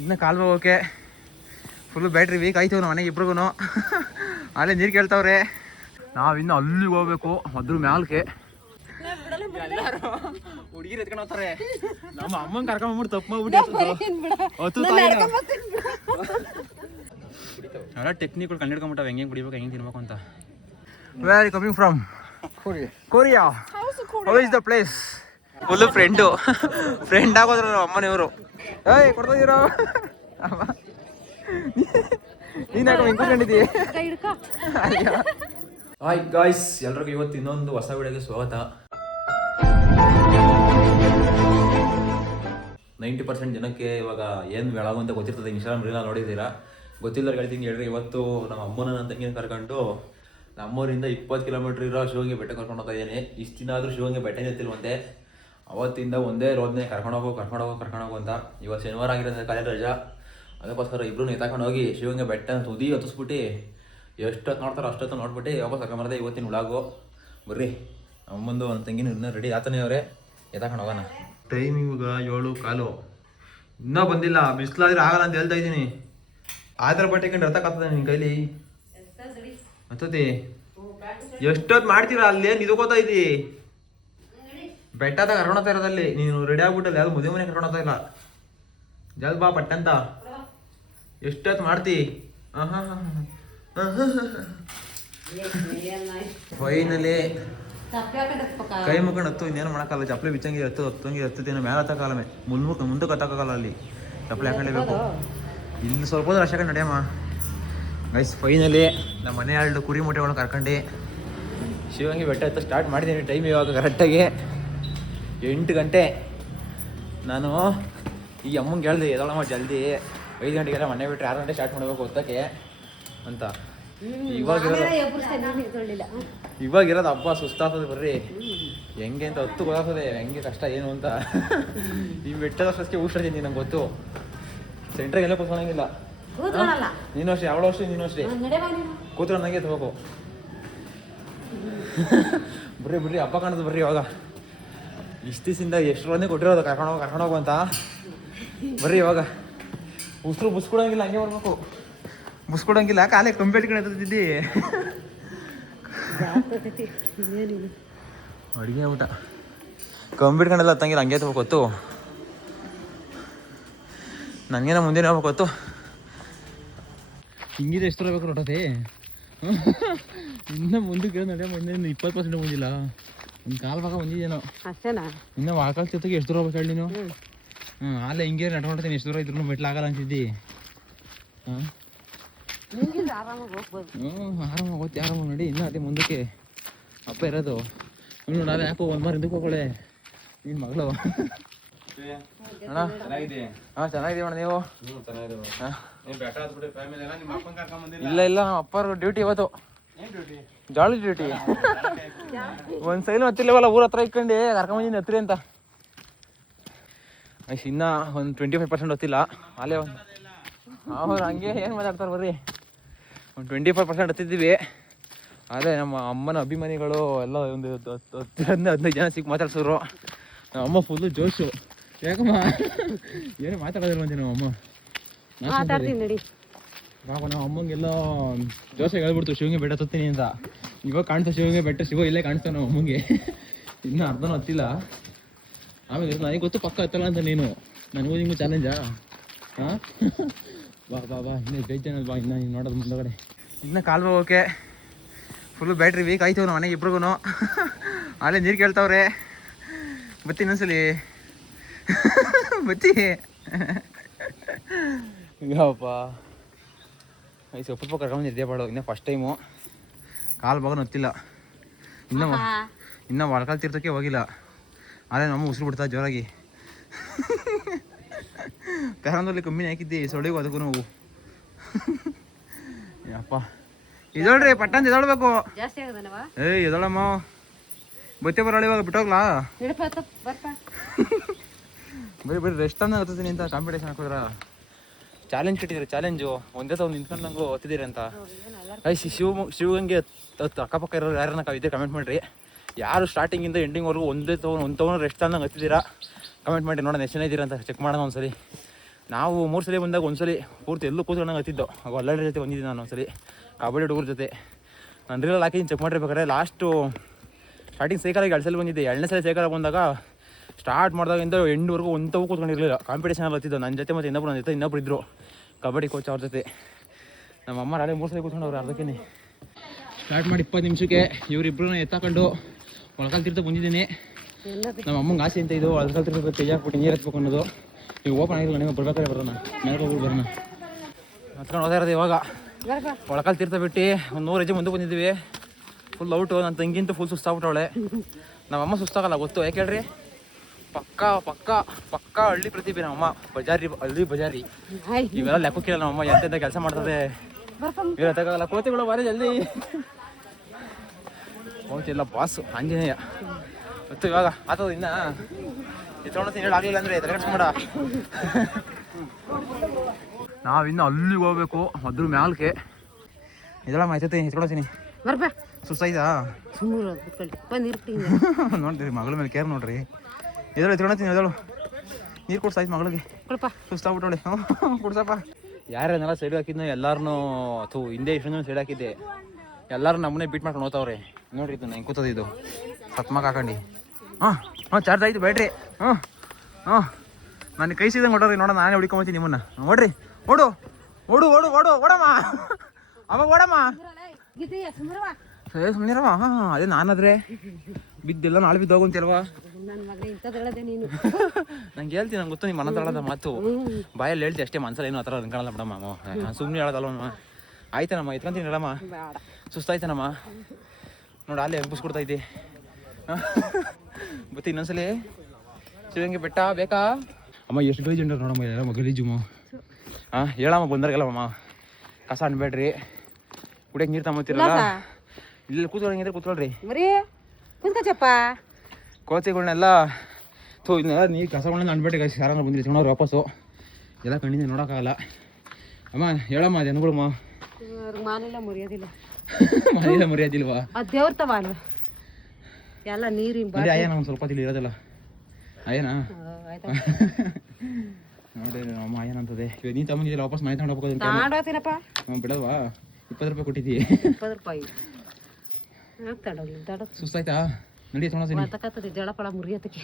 ಇನ್ನು ಕಾಲು ಹೋಗೋಕೆ full battery weak ಆಯ್ತು ನಾವು ಮನೆಗೆ ಇಬ್ರಿಗೂ ಅಲ್ಲೇ ನೀರು ಕೇಳ್ತಾವ್ರೆ. ನಾವಿನ್ನು ಅಲ್ಲಿಗೆ ಹೋಗ್ಬೇಕು ಅದ್ರ ಮ್ಯಾಲ್ಕೆ. ಎಲ್ಲಾರು ಹುಡುಗಿರು ಎತ್ಕೊಂಡು ಹೋಗ್ತಾರೆ. ನಮ್ಮ ಅಮ್ಮನ ಕರ್ಕೊಂಡ್ಬಿಟ್ಟು ತಪ್ಪು ಮಾಡ್ಬಿಟ್ಟು ಎಲ್ಲ ಟೆಕ್ನಿಕ್ಗಳು ಕಂಡಿಡ್ಕೊಂಬಿಟ್ಟಾವ ಹೆಂಗೆ ಕುಡಿಬೇಕು ಹೆಂಗೆ ತಿನ್ಬೇಕು ಅಂತ. Where coming from Korea how is the place full friend friend ಆಗೋದ್ರ ಅಮ್ಮನ ಅಮ್ಮನವರು ಏಯ್, ಕೊಡ್ತಾ ಅಮ್ಮ. ಹಾಯ್ ಗಾಯ್ಸ್ ಎಲ್ರಿಗೂ ಇವತ್ತು ಇನ್ನೊಂದು ಹೊಸ ವಿಡಿಯೋಗೆ ಸ್ವಾಗತ. ನೈಂಟಿ ಪರ್ಸೆಂಟ್ ಜನಕ್ಕೆ ಇವಾಗ ಏನು ಬೆಳಗು ಅಂತ ಗೊತ್ತಿರ್ತದೆ. ಇನ್ಸ್ಟಾಗ್ರಾಮ್ ರೀಲ್ ನೋಡಿದ್ದೀರಾ? ಗೊತ್ತಿಲ್ಲವ್ರು ಹೇಳ್ತೀನಿ ಹೇಳ್ರಿ, ಇವತ್ತು ನಮ್ಮ ಅಮ್ಮನ ನನ್ನ ತಂಗಿನ ಕರ್ಕೊಂಡು ನಮ್ಮೂರಿಂದ ಇಪ್ಪತ್ತು ಕಿಲೋಮೀಟರ್ ಇರೋ ಶಿವಂಗೆ ಬೆಟ್ಟ ಕರ್ಕೊಂಡು ಹೋಗ್ತಾ ಇದ್ದೀನಿ. ಇಷ್ಟು ದಿನ ಶಿವಂಗಿ ಬೆಟ್ಟನೇ ಒಂದೇ ಅವತ್ತಿಂದ ಒಂದೇ ರೋದ್ನೆ ಕರ್ಕೊಂಡು ಹೋಗೋ ಕರ್ಕೊಂಡು ಹೋಗೋ ಕರ್ಕೊಂಡು ಹೋಗೋ ಅಂತ. ಇವತ್ತು ಶನಿವಾರ ಆಗಿರೋದ್ರೆ ಕಾಲೇಜ್ ರಜಾ. ಅದಕ್ಕೋಸ್ಕರ ಇಬ್ಬರು ಎತ್ತಾಕೊಂಡು ಹೋಗಿ ಶಿವಂಗೆ ಬೆಟ್ಟ ತುದಿ ಹೊತ್ತಿಸ್ಬಿಟ್ಟು ಎಷ್ಟೊತ್ತು ನೋಡ್ತಾರೋ ಅಷ್ಟೊತ್ತು ನೋಡ್ಬಿಟ್ಟು ವಾಪಸ್ ಕರ್ಕೊಂಬರದೆ ಇವತ್ತಿನ ಉಳಾಗು ಬರ್ರಿ ಅಮ್ಮಂದು ಒಂದು ತಂಗಿನ ಇನ್ನೂ ರೆಡಿ ಆತನೇ ಅವರೇ ಎತ್ತಾಕೊಂಡು ಹೋಗೋಣ. ಟೈಮ್ ಇವಾಗ ಏಳು ಕಾಲು. ಇನ್ನೂ ಬಂದಿಲ್ಲ ಬಿಸಿಲಾದ್ರೆ ಆಗಲ್ಲ ಅಂತ ಹೇಳ್ತಾ ಇದ್ದೀನಿ. ಆ ಥರ ಬಟ್ಟೆ ಕಂಡು ರಥಕ್ಕಾಗ್ತದೆ ನಿನ್ನ ಕೈಲಿ. ಹತ್ತತಿ ಎಷ್ಟೊತ್ತು ಮಾಡ್ತೀರಾ? ಅಲ್ಲಿ ಇದು? ಇದ್ದಿ ಬೆಟ್ಟದ ಕರ್ಕೊಂಡೋಗ್ತಾ ಇರೋದಲ್ಲಿ ನೀನು ರೆಡಿ ಆಗ್ಬಿಟ್ಟಲ್ಲ, ಯಾವ್ದು ಮದುವೆ ಮನೆ ಕರ್ಕೊಂಡೋಗ್ತಾ ಇಲ್ಲ? ಜಲ್ ಬಾ ಪಟ್ಟಂತ ಎಷ್ಟೊತ್ತು ಮಾಡ್ತಿ? ಫೈನಲಿ ಕೈ ಮುಖಂಡು ಹತ್ತು ಇನ್ನೇನು ಮಾಡೋಕ್ಕಲ್ಲ ಚಪ್ಪಲಿ ಬಿಚ್ಚಂಗಿ ಹತ್ತು ಹತ್ತಂಗಿ ಹತ್ತದೇನೋ ಮೇಲೆ ಹತ್ತಕ್ಕಾಲ ಮುನ್ಮುಖ ಮುಂದಕ್ಕೆ ಹತ್ತಕ್ಕಾಗಲ್ಲ ಅಲ್ಲಿ. ಚಪ್ಪಲಿ ಹಾಕೊಂಡೇಬೇಕು ಇಲ್ಲಿ ಸ್ವಲ್ಪ ಹೋದ್ರೆ ಅಷ್ಟೇ ನಡೆಯಮ್ಮ. ಗೈಸ್ ಫೈನಲಿ ನಮ್ಮ ಮನೆ ಎರಡು ಕುರಿ ಮೂಟೆಗಳನ್ನ ಕರ್ಕೊಂಡು. ಶಿವಂಗಿ ಬೆಟ್ಟ ಹತ್ತು ಸ್ಟಾರ್ಟ್ ಮಾಡಿದ್ದೀನಿ ಟೈಮ್ ಇವಾಗ ಕರೆಕ್ಟಾಗಿ ಎಂಟು ಗಂಟೆ. ನಾನು ಈ ಅಮ್ಮಂಗೆ ಹೇಳ್ದೆ ಎದಳಮ್ಮ ಜಲ್ದಿ? ಐದು ಗಂಟೆಗೆಲ್ಲ ಮನೆ ಬಿಟ್ಟರೆ ಆರು ಗಂಟೆ ಸ್ಟಾರ್ಟ್ ಮಾಡಬೇಕು ಓದಕ್ಕೆ ಅಂತ. ಇವಾಗ ಇವಾಗ ಇರೋದು ಹಬ್ಬ ಸುಸ್ತಾಗ್ತದೆ ಬರ್ರಿ. ಹೆಂಗೆ ಅಂತ ಹೊತ್ತು ಗೊತ್ತಾಗ್ತದೆ ಹೆಂಗೆ ಕಷ್ಟ ಏನು ಅಂತ. ಈ ಬೆಟ್ಟದ ಅಷ್ಟಕ್ಕೆ ಊಷ್ಟಿದ್ದೀನಿ ನಂಗೆ ಗೊತ್ತು. ಸೆಂಟ್ರಿಗೆ ಎಲ್ಲ ಕೂತ್ಕೊಳಂಗಿಲ್ಲ. ನೀನು ಅಷ್ಟೇ ಅವಳು ಅಷ್ಟೇ ನೀನು. ಅಷ್ಟೇ ಕೂತ್ಕೊಂಡು ನಂಗೆ ತಗೋಕು ಬರ್ರಿ ಬರ್ರಿ ಹಬ್ಬ ಕಾಣೋದು ಬರ್ರಿ ಇವಾಗ. ಇಷ್ಟು ದಿವಸದಿಂದ ಎಷ್ಟು ರಂದೇ ಕೊಟ್ಟಿರೋದು, ಕರ್ಕೊಂಡು ಕರ್ಕೊಂಡು ಹೋಗು ಅಂತ. ಬರ್ರಿ ಇವಾಗ. ಉಸಿರು ಬುಸ್ಕೊಡಂಗಿಲ್ಲ ಹಂಗೆ ಬರ್ಬೇಕು. ಬುಸ್ಕೊಡಂಗಿಲ್ಲ ಕಾಲೇ ಕಂಪೇಟ್ಕೊಂಡು ಕಡೆ ಎತ್ತಿದ್ದಿ ಅಡುಗೆ ಊಟ. ಕಂಪ್ಯೂಟರ್ ಕಡೆಲ್ಲ ಹತ್ತಂಗಿಲ್ಲ, ಹಂಗೆ ತಗೋಬೇಕು ಗೊತ್ತು. ನನಗೇನ ಮುಂದೆ ಹೋಗ್ಬೇಕು ಗೊತ್ತು. ಹಿಂಗಿದೆ ಎಷ್ಟು ಬೇಕು ನೋಡೋದೇ ಇನ್ನೂ ಮುಂದಕ್ಕೆ ನಡೆಯ ಮುಂದೆ ಇಪ್ಪತ್ತು ಪರ್ಸೆಂಟ್ ಮುಂದಿಲ್ಲ. ಒಂದು ಕಾಲು ಭಾಗ ಬಂದಿದ್ದೇನೋ ಅಷ್ಟೇನಾ? ಇನ್ನು ವಾಕಲ್ ಜೊತೆಗೆ ಎಷ್ಟು ದೂರ ಹೋಗ್ಬೇಕು ಹೇಳಿ ನೀನು ಹ್ಞೂ ಅಲ್ಲೇ ಹಿಂಗೆ ನಡ್ಕೊಂಡಿರ್ತೀನಿ ಎಷ್ಟು ದೂರ ಇದ್ರು ಬಿಟ್ಲಾಗಲ್ಲ ಅಂತಿದ್ದಿ ಹಾಂ? ಹ್ಞೂ ಆರಾಮಾಗಿ ಹೋಗ್ತಿ ಆರಾಮಾಗಿ ನೋಡಿ ಇನ್ನೂ ಅದೇ ಮುಂದಕ್ಕೆ ಅಪ್ಪ ಇರೋದು. ನೋಡ ಅದೇ ಯಾಕೋ ಒಂದು ಬಾರ್ ಹಿಂದಕ್ಕೆ ಹೋಗೋಳೆ ನಿನ್ನ ಮಗಳು. ಅಣ್ಣ? ಹಾಂ ಚೆನ್ನಾಗಿದ್ದೀವಿ ಅಣ್ಣ ನೀವು? ಇಲ್ಲ ಇಲ್ಲ ನಮ್ಮ ಅಪ್ಪರು ಡ್ಯೂಟಿ ಇವತ್ತು. ಜಾಳಿ ಡ್ಯೂಟಿ ಒಂದ್ ಸೈಲು ಹತ್ತಿಲ್ಲವಲ್ಲ ಊರ ಹತ್ರ ಇಟ್ಕೊಂಡು ಕರ್ಕೊಂಬಂದಿನಿ ಹತ್ರಿ ಅಂತ. ಐಸ್ ಇನ್ನ ಒಂದು ಟ್ವೆಂಟಿ ಫೈವ್ ಪರ್ಸೆಂಟ್ ಗೊತ್ತಿಲ್ಲ ಅಲ್ಲೇ ಒಂದು ಅವ್ರು ಹಂಗೆ ಏನು ಮಾತಾಡ್ತಾರೆ ಬರ್ರಿ. ಒಂದು ಟ್ವೆಂಟಿ ಫೈವ್ ಪರ್ಸೆಂಟ್ ಹತ್ತಿದ್ವಿ ಅದೇ ನಮ್ಮ ಅಮ್ಮನ ಅಭಿಮಾನಿಗಳು ಎಲ್ಲ ಒಂದು ಹದಿನೈದು ಜನ ಸಿಕ್ಕಿ ಮಾತಾಡ್ಸಿದ್ರು. ನಮ್ಮ ಅಮ್ಮ ಫುಲ್ಲು ಜೋಶು. ಯಾಕಮ್ಮ? ಏನು ಮಾತಾಡೋದಿಲ್ಲ ಅಂತ ನಮ್ಮ ಅಮ್ಮ? ಮಾತಾಡ್ತೀನಿ ಮಾತಾಡ್ತೀನಿ ಅಮ್ಮಂಗೆಲ್ಲ ಜೋಶ ಹೇಳ್ಬಿಡ್ತು ಶಿವಂಗೆ ಬೆಟ್ಟ ತತ್ತೀನಿ ಅಂತ. ಇವಾಗ ಕಾಣ್ತಾ ಶಿವಂಗೆ ಬೆಟ್ಟ, ಶಿವ ಇಲ್ಲೇ ಕಾಣಿಸ್ತಾವ ಅಮ್ಮಂಗೆ. ಇನ್ನೂ ಅರ್ಧನೂ ಹತ್ತಿಲ್ಲ. ಆಮೇಲೆ ನನಗೆ ಗೊತ್ತು ಪಕ್ಕ ಹತ್ತಲ್ಲ ಅಂತ ನೀನು. ನನಗೂ ನಿಮ್ಗೆ ಚಾಲೆಂಜಾ ಹಾಂ? ಬಾ ಬಾ ಬಾ, ಇನ್ನೂ ಬೇಜಾನಲ್ ಬಾ, ಇನ್ನು ನೀನು ನೋಡೋದು ಮುಂದಗಡೆ. ಇನ್ನು ಕಾಲು ಹೋಗೋಕೆ ಫುಲ್ಲು ಬ್ಯಾಟ್ರಿ ವೀಕ್ ಆಯ್ತು ನಾವು ಮನೆಗೆ ಇಬ್ರಿಗೂ ಆಲೇ ನೀರು ಕೇಳ್ತಾವ್ರೆ. ಬತ್ತಿ ಇನ್ನೊಂದ್ಸಲಿ. ಬತ್ತಿ. ಯಪ್ಪ. ಐದು ಸ್ವಲ್ಪ ಕರ್ಕೊಂಡು ನಿದ್ದೆ ಬಾಡೋ ಇನ್ನೂ ಫಸ್ಟ್ ಟೈಮು ಕಾಲು ಭಾಗ ಹೊತ್ತಿಲ್ಲ ಇನ್ನೂ ಇನ್ನೂ ಒಳಕಾಲು ತೀರ್ಥಕ್ಕೆ ಹೋಗಿಲ್ಲ. ಆದರೆ ನಮ್ಮ ಉಸಿರು ಬಿಡ್ತಾ ಜೋರಾಗಿ. ಕರಂದಲ್ಲಿ ಕಮ್ಮಿನೇ ಹಾಕಿದ್ದಿ ಸೊಳ್ಳೆಗೂ ಅದಕ್ಕೂ ನೋವು. ಯಪ್ಪ. ಇದೊಳ್ರಿ ಪಟ್ಟಂತ ಎದೊಳ್ಬೇಕು ಏಯ್ ಎದೊಳಮ್ಮ ಬತ್ತೆ ಬರೋಳಿ ಇವಾಗ ಬಿಟ್ಟೋಗ್ಲಾ? ಬರೀ ಬರೀ ರೆಸ್ಟ್ ಅಂದ್ರೆ ಹತ್ತೀನಿ ಅಂತ ಕಾಂಪಿಟೇಷನ್ ಹಾಕಿದ್ರ? ಚಾಲೆಂಜ್ ಕಟ್ಟಿದ್ರು ಚಾಲೆಂಜು ಒಂದೇ ತಾವು ನಿಂತ್ಕೊಂಡು ನಂಗೆ ಓದ್ತಿದ್ದೀರಿ ಅಂತ? ಐ ಶಿವ ಶಿವಗಂಗೆ ಹತ್ತು ಅಕ್ಕಪಕ್ಕ ಇರೋರು ಯಾರನ್ನ ಇದೆ ಕಮೆಂಟ್ ಮಾಡಿರಿ. ಯಾರು ಸ್ಟಾರ್ಟಿಂಗಿಂದ ಎಂಡಿಂಗ್ವರೆಗೂ ಒಂದೇ ತಗೊಂಡು ಒಂದು ತಗೊಂಡು ರೆಸ್ಟ್ ತಂದಂಗೆ ಹತ್ತಿದ್ದೀರಾ? ಕಮೆಂಟ್ ಮಾಡಿ ನೋಡೋಣ ಎಷ್ಟು ಜನ ಇದ್ದೀರಾ ಅಂತ ಚೆಕ್ ಮಾಡೋಣ ಒಂದ್ಸಲಿ. ನಾವು ಮೂರು ಸಲ ಬಂದಾಗ ಒಂದ್ಸಲಿ ಪೂರ್ತಿ ಎಲ್ಲೂ ಕೂತ್ಕೊಂಡಂಗೆ ಹತ್ತಿದ್ದು. ಅವಾಗ ಅಲ್ಲರ ಜೊತೆ ಬಂದಿದ್ದೆ ನಾನು ಒಂದ್ಸಲಿ. ಕಬಡ್ಡಿ ಹುಡುಗರ ಜೊತೆ. ನಾನು ರೀಲಲ್ಲಿ ಹಾಕಿ ಚೆಕ್ ಮಾಡಿರ್ಬೇಕಾದ್ರೆ ಲಾಸ್ಟು ಸ್ಟಾರ್ಟಿಂಗ್ ಸೈಕಲಾಗಿ ಎರಡು ಸಲ ಬಂದಿದ್ದೆ. ಎರಡನೇ ಸಲ ಸೈಕಲಾಗಿ ಬಂದಾಗ ಸ್ಟಾರ್ಟ್ ಮಾಡಿದಾಗಿಂದ ಎಂಡ್ವರೆಗೂ ಒಂದವೂ ಕೂತ್ಕೊಂಡಿರಲಿಲ್ಲ. ಕಾಂಪಿಟೇಷನಲ್ಲಿ ಹತ್ತಿದ್ದು ನನ್ನ ಜೊತೆ ಮತ್ತು ಇನ್ನೊಬ್ರು ನನ್ನ ಜೊತೆ ಇನ್ನೊಬ್ರು ಇದ್ದರು ಕಬಡ್ಡಿ ಕೋಚ್ ಅವ್ರ ಜೊತೆ. ನಮ್ಮ ಅಮ್ಮ ನಾಳೆ ಮೂರು ಸಲ ಕೂತ್ಕೊಂಡವ್ರು ಅರ್ಧಕ್ಕೇನೆ ಸ್ಟಾರ್ಟ್ ಮಾಡಿ ಇಪ್ಪತ್ತು ನಿಮಿಷಕ್ಕೆ. ಇವರಿಬ್ಬರನ್ನ ಎತ್ತಾಕೊಂಡು ಒಳಕಾಲು ತೀರ್ಥ ಬಂದಿದ್ದೀನಿ. ನಮ್ಮ ಅಮ್ಮಂಗೆ ಆಸೆ ಅಂತ ಇದು? ಒಳಕಲ್ ತೀರ್ಥ ತೆಗಿಯಾಕ್ಬಿಟ್ಟು ನೀರು ಹತ್ಬೇಕು ಅನ್ನೋದು. ನೀವು ಓಪನ್ ಆಗಿಲ್ಲ ನನಗೆ ಬರ್ಬೇಕಾದ್ರೆ ಬರೋಣ. ಮೇಲೆ ಹೋಗಿ ಬರೋಣ. ಹತ್ಕೊಂಡು ಹೋಗ್ತಾ ಇರೋದು ಇವಾಗ. ಒಳಕಾಲು ತೀರ್ಥ ಬಿಟ್ಟು ಒಂದು ನೂರು ಹೆಜ್ಜೆ ಮುಂದೆ ಬಂದಿದ್ದೀವಿ. ಫುಲ್ ಔಟು ನನ್ನ ತಂಗಿಂತೂ ಫುಲ್ ಸುಸ್ತಾಗ್ಬಿಟ್ಟವಳೆ. ನಮ್ಮಮ್ಮ ಸುಸ್ತಾಗಲ್ಲ, ಗೊತ್ತು. ಯಾಕೆ ಹೇಳ್ರಿ? ಪಕ್ಕ ಪಕ್ಕಾ ಪಕ್ಕಾ ಹಳ್ಳಿ ಪ್ರತಿಭೆ ನಮ್ಮಮ್ಮ ಬಜಾರಿ ಹಳ್ಳಿ ಬಜಾರಿ. ಇವೆಲ್ಲ ಲೆಕ್ಕಕ್ಕಿಲ್ಲ ನಮ್ಮಮ್ಮ ಎಂತೆಂಥ ಕೆಲಸ ಮಾಡ್ತದೆ? ಇರತ್ತಾಗಲ್ಲ ಕೋತಿಗಳು ಬಾರಿ ಜಲ್ದಿ. ಕೋತಿ ಎಲ್ಲ ಬಾಸು ಆಂಜನೇಯ. ಮತ್ತು ಇವಾಗ ಆತದ ಇನ್ನ. ಎತ್ಕೊಂಡು ಹೇಳಿ ಆಗಲಿಲ್ಲ ಅಂದ್ರೆ ಇನ್ನು ನಾವಿನ್ನು ಅಲ್ಲಿಗೆ ಹೋಗ್ಬೇಕು ಅದ್ರ ಮ್ಯಾಲ್ಕೆ. ಇದೆಲ್ಲ ಮಾಹಿತಿ ಎತ್ಕೊಳತೀನಿ ಸುಸ್ತಾಯ್ತಾ? ನೋಡ್ರಿ ಮಗಳ ಮೇಲೆ ಕೇರ್ ನೋಡ್ರಿ. ಎದಳು ತಿನ್ನಿ ಎದಳು ನೀರು ಕುಡ್ಸಾಯ್ತು ಮಗಳಿಗೆ. ಕೊಡಪ್ಪ ಹ್ಞೂ ಕುಡ್ಸಪ್ಪ. ಯಾರೇನೆಲ್ಲ ಸೈಡ್ ಹಾಕಿದ್ನೋ ಎಲ್ಲಾರು ಥೂ ಹಿಂದೆ ಇಷ್ಟು ಸೈಡ್ ಹಾಕಿದ್ದೆ. ಎಲ್ಲರೂ ನಮ್ಮನೆ ಬೀಟ್ ಮಾಡ್ಕೊಂಡು ಹೋಗ್ತಾವ್ರೆ. ನೋಡ್ರಿ ಇದು ನಂಗೆ ಕೂತದ ಇದು. ಸತ್ಮಕ್ ಹಾಕೊಂಡು. ಹಾಂ ಹಾಂ ಚಾರ್ಜ್ ಆಯ್ತು ಬೇಡ್ರಿ ಹಾಂ ಹಾಂ. ನಾನು ಕೈ ಸೀದಂಗೆ ಹೊಡೋರಿ ನೋಡ ನಾನೇ ಹುಡ್ಕೊಂಬತ್ತೀನಿ ನಿಮ್ಮನ್ನ. ನೋಡ್ರಿ ಓಡು. ಓಡು ಓಡು ಓಡು ಓಡಮ್ಮ. ಅವಾಗ ಓಡಮ್ಮ. ಏ ಸುಮ್ಮನಿರವ ಹಾಂ ಅದೇ ನಾನಾದ್ರೆ. ಬಿದ್ದೆಲ್ಲ ನಾಳೆ ಬಿದ್ದು ಹೋಗಂತಿಲ್ವಾ ನನ್ನ ಮಗನೇ ಇಂಥದ್ದು ಹೇಳದೆ ನೀನು. ನಂಗೆ ಹೇಳ್ತೀನಿ ನಂಗೆ ಗೊತ್ತು ನಿಮ್ಮ ಮನ ತಳದ ಮಾತು ಬಾಯಲ್ಲಿ ಹೇಳ್ತಿ ಅಷ್ಟೇ ಮನ್ಸಲ್ಲಿ ಏನು ಆ ಥರ ಅನ್ಕೊಳ್ಳಲ್ಲ ಬಿಡಮ್ಮ ನಾನು ಸುಮ್ಮನೆ ಹೇಳೋದಲ್ವ ಆಯ್ತನಮ್ಮ ಎತ್ಕೊಂತೀನಿ ಹೇಳಮ್ಮ? ಸುಸ್ತು ಸುಸ್ತಾಯ್ತನಮ್ಮ ನೋಡಿ ಅಲ್ಲೇ ಎಬ್ಬಿಸ್ಕೊಡ್ತೈತಿ ಮತ್ತೆ ಇನ್ನೊಂದ್ಸಲಿ? ಶಿವಂಗೆ ಬೆಟ್ಟ ಬೇಕಾ? ಅಮ್ಮ ಎಷ್ಟು ಗಲೀಜು ಉಂಟು ನೋಡಮ್ಮ ಎಲ್ಲ ಗಲೀಜುಮ್ಮ ಹಾಂ ಹೇಳಮ್ಮ ಬಂದಾರಲ್ಲಮ್ಮ ಕಸ ಅನ್ಬೇಡ್ರಿ ಕುಡಿಯಕ್ಕೆ ನೀರು ತಗೊಂಬತ್ತೀರಲ್ಲ ಇಲ್ಲಿ ಕೂತ್ಕೊಳ್ಳಂಗಿದ್ರೆ ಕೂತ್ಕೊಳ್ರಿ. ಮರಿ ಕುಂತ್ಕಚಪ್ಪ ಕೋತಿಗಳನ್ನೆಲ್ಲ ಥೂ ಇದನ್ನೆಲ್ಲ ನೀರು ಕಸಗಳನ್ನ ಅನ್ಬೇಡಿ ಸಾರಂಗ ಬಂದಿರಿ ಚೆನ್ನಾಗಿ ವಾಪಸ್ಸು. ಎಲ್ಲ ಕಣ್ಣಿಂದ ನೋಡೋಕ್ಕಾಗಲ್ಲ. ಅಮ್ಮ ಹೇಳಮ್ಮ ಜನಗಳು ಅವ್ರಿಗೆ ಮಾನೆಲ್ಲ ಮುರಿಯೋದಿಲ್ಲ. ಮನೆಯೆಲ್ಲ ಮರ್ಯಾದಿಲ್ವಾ? ಅದು ದೇವ್ರ ತವ ಎಲ್ಲ ಅಲ್ಲಿ ಅಯ್ಯನ ಒಂದು ಸ್ವಲ್ಪ ತಿಳಿ ಇರೋದಿಲ್ಲ. ಅಯ್ಯನಾ ನೋಡಿ ಅಮ್ಮ ಅಯ್ಯನ ಅಂತದೆ. ಇವಾಗ ನೀನು ತಗೊಂಡಿದ್ದಿಲ್ಲ ವಾಪಸ್ ಮನೆ ತಗೊಂಡು ಹೋಗ್ಬೋದು ಹ್ಞೂ ಇಪ್ಪತ್ತು ರೂಪಾಯಿ ಕೊಟ್ಟಿದ್ದೀ ಇಪ್ಪತ್ತು ರೂಪಾಯಿ. ಸುಸ್ತಾಯ್ತಾ? ನಡಿ ಜಳಪಳ ಮುರಿಯೋದಕ್ಕೆ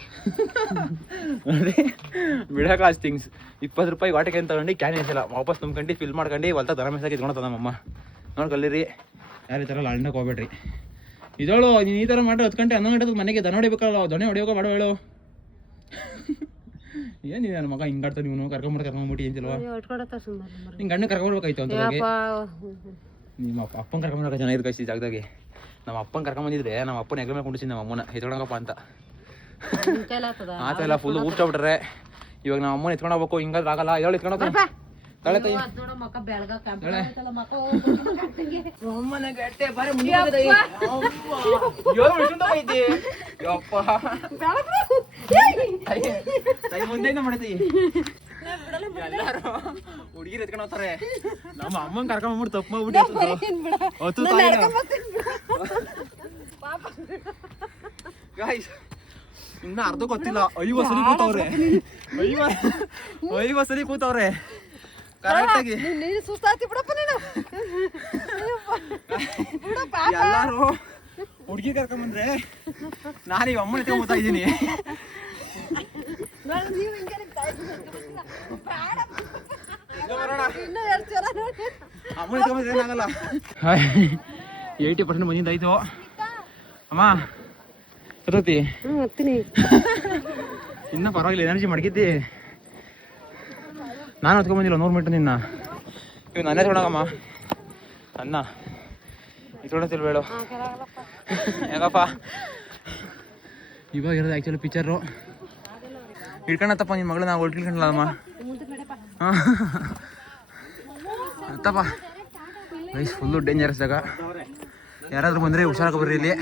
ಥಿಂಗ್ಸ್ ಇಪ್ಪತ್ತು ರೂಪಾಯಿ ವಾಟಕ್ಕೆ ಅಂತ ತಗೊಂಡು ಕ್ಯಾನ್ ಇಲ್ಲ ವಾಪಸ್ ತುಂಬ್ಕೊಂಡು ಫಿಲ್ ಮಾಡ್ಕೊಂಡು ಹೊಲ್ತ ದರ ಮೆಸಾಗಿ ಇಟ್ಕೊಳತ್ತ ನಮ್ಮಮ್ಮ. ನೋಡಿ ಕಲ್ಲೀರಿ ಯಾರು ಈ ಥರ ಎಲ್ಲ ಅಣ್ಣಕ್ಕೆ ಹೋಗ್ಬೇಡ್ರಿ. ಇದಳು ನೀನು ಈ ಥರ ಮಾಡಿ ಹತ್ತು ಗಂಟೆ ಹನ್ನೊಂದು ಗಂಟೆ ಮನೆಗೆ ದನ ಹೊಡಿಬೇಕಲ್ಲ ದೊಣ್ಣೆ ಹೊಡಿಯೋಕೆ ಮಾಡೋ ಹೇಳು. ಏನಿದೆ ನನ್ನ ಮಗ ಹಿಂಗಾಡ್ತಾನೆ ಇವನು ಕರ್ಕೊಂಬಿಟ್ಟು ಕರ್ಕೊಂಬಿಟ್ಟು ಏನಿಲ್ವಾ ನಿಂಗೆ ಗಂಡ ಕರ್ಕೊಂಡ್ಬೇಕಾಯ್ತು ಅಂತ ನಿಮ್ಮ ಅಪ್ಪ ಅಪ್ಪನ ಕರ್ಕೊಂಡ್ಬಿಡಕ ಚೆನ್ನಾಗಿ ಕಳಿಸಿ ಜಾಗದಾಗೆ. ನಮ್ಮ ಅಪ್ಪನ ಕರ್ಕೊಂಬಂದಿದ್ರೆ ನಮ್ಮ ಅಪ್ಪನ ಎಗ್ಲ ಮೇಲೆ ಕುಂಡಿಸಿ ನಮ್ಮ ಅಮ್ಮನ ಎತ್ಕೊಂಡೋಗಪ್ಪ ಅಂತ. ಆತ ಎಲ್ಲ ಫುಲ್ ಊಟ ಇವಾಗ ನಮ್ಮ ಅಮ್ಮನ ಎತ್ಕೊಂಡು ಹೋಗ್ಬೇಕು ಹಿಂಗಾದ್ರೆ ಆಗಲ್ಲ. ಹೇಳಿ ಎತ್ಕೊಂಡು ಹೋಗ್ತಾನೆ ತಳೆ ತಾಯಿ ಅದ್ ನೋಡು ಹುಡುಗಿರು ಎತ್ಕೊಂಡು ಹೋಗ್ತಾರೆ. ನಮ್ಮ ಅಮ್ಮನ ಕರ್ಕೊಂಡ್ಬಿಟ್ಟು ತಪ್ಪು ಮಾಡ್ಬಿಟ್ಟು ಇನ್ನ ಅರ್ಧ ಗೊತ್ತಿಲ್ಲ. ಐವತ್ತು ಸರಿ ಕೂತವ್ರೆ. ಐವತ್ತು ಸರಿ ಕೂತವ್ರೆ. ಕರೆಕ್ಟಾಗಿ ನೀನು ಸುಸ್ತಾತಿ ಬಿಡಪ್ಪ ನೀನು. ಎಲ್ಲಾರು ಹುಡುಗಿ ಕರ್ಕೊಂಬಂದ್ರೆ ನಾನು ಈಗ ಅಮ್ಮನ ಇದ್ದೀನಿ. ಏಯ್ಟಿ ಪರ್ಸೆಂಟ್ ಮುಂದಿನ ಆಯ್ತು ಅಮ್ಮ ಹತ್ತೀನಿ ಇನ್ನ ಪರವಾಗಿಲ್ಲ ಎನರ್ಜಿ ಮಡಗಿದ್ದಿ. ನಾನು ಹೊತ್ಕೊಂಬಂದಿಲ್ಲ ನೂರು ಮೀಟರ್ ನಿನ್ನ. ಇವ್ ನಾನೇ ತೊಗೊಳಗಮ್ಮ ಅನ್ನ. ಇಟ್ಕೊಳತಿಲ್ ಬೇಡ. ಹಾ, ಕೆಳಗಲಪ್ಪ. ಯಾಕಪ್ಪ? ಇವಾಗ ಇರೋದು ಆ್ಯಕ್ಚುಲಿ ಪಿಕ್ಚರು ಇಟ್ಕೊಂಡತ್ತಪ್ಪ ನಿನ್ನ ಮಗಳು ನಾವು ಇಟ್ಕೊಂಡಲ್ಲಮ್ಮ ಮುಂದೆ ನಡೀಪ್ಪ. ಹಾಂ. ಅತ್ತಪ್ಪ ವಯಸ್ಸು ಫುಲ್ಲು ಡೇಂಜರಸ್ ಜಾಗ. ಯಾರಾದ್ರೂ ಬಂದರೆ ಹುಷಾರಾಗ ಬರ್ರಿ ಇಲ್ಲಿ.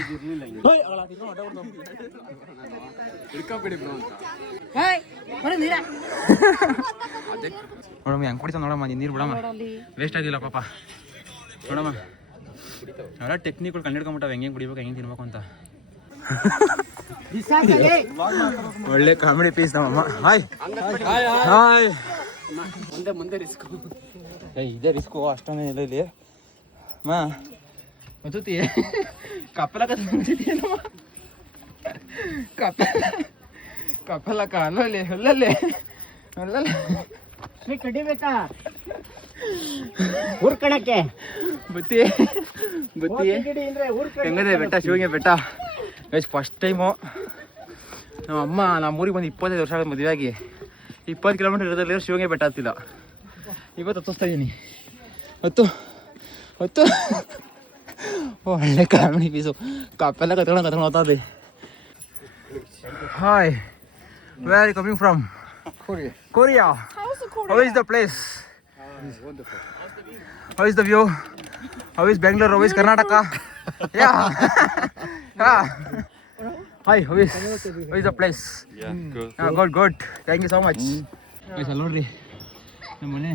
ನೋಡಮ್ಮ ಹೆಂಗೆ ಕುಡಿತ ನೋಡಮ್ಮ ನೀರು ಬಿಡಮ್ಮ. ವೇಸ್ಟ್ ಆಗಿಲ್ಲ ಪಾಪ. ನೋಡಮ್ಮ. ಎಲ್ಲ ಟೆಕ್ನಿಕ್ಗಳು ಕಂಡಿಡ್ಕೊಂಬಿಟ್ಟಾವ ಹೆಂಗೆ ಕುಡಿಬೇಕು ಹೆಂಗೆ ತಿನ್ಬೇಕು ಅಂತ. ಒಳ್ಳೆ ಕಾಮಿಡಿ ಪೀಸ್ ನಮ್ಮಮ್ಮ. ಹಾಯ್ ಹಾಯ್ ಮುಂದೆ ಮುಂದೆ ರಿಸ್ಕ್ ಇದೇ ರಿಸ್ಕು ಅಷ್ಟೊಂದೇ ಇಲ್ಲ ಇಲ್ಲಿ. ಮಾ ಮತ್ತೂತಿ ಕಪ್ಪಲಕ ಕಪ್ಪ ಕಪ್ಪಲಕ ಅಲ್ಲೇ ಅಲ್ಲಲ್ಲಿ ಅಲ್ಲಲ್ಲಿ. ಅಲ್ಲಲ್ಲಿ. ನೀ ಕಡಿಬೇಕಾ? ಊರ್ ಕಣಕ್ಕೆ. ಬುತ್ತಿ ಬುತ್ತಿ. ಹೆಂಗದೆ ಬೆಟ್ಟ ಶಿವಂಗೆ ಬೆಟ್ಟ? ಗೈಸ್ ಫಸ್ಟ್ ಟೈಮು ನಮ್ಮ ಅಮ್ಮ ನಮ್ಮ ಊರಿಗೆ ಬಂದು ಇಪ್ಪತ್ತೈದು ವರ್ಷ ಆಗೋದು ಮದುವೆ ಆಗಿ ಇಪ್ಪತ್ತು ಕಿಲೋಮೀಟರ್ ಇರೋದ್ರಲ್ಲಿ ಶಿವಂಗೆ ಬೆಟ್ಟ ಹತ್ತಿಲ್ಲ ಇವತ್ತು ಹತ್ತಿಸ್ತಾ ಇದ್ದೀನಿ ಹತ್ತು ಹತ್ತು ಒಳ್ಳೆ ಕಾಮಿಡಿ ಪೀಸು ಕಪ್ಪೆಲ್ಲ ಕತ್ಕೊಂಡು ಕತ್ಕೊಂಡು ಹೋಗ್ತದೆ ಇದೆ hi where are coming from Korea Korea how is the place how is the How is Bengaluru how is Karnataka. Hi how is. How is a place good good thank you so much ಅಲ್ಲಿ ನೋಡ್ರಿ. ನಮ್ಮ ಮನೆ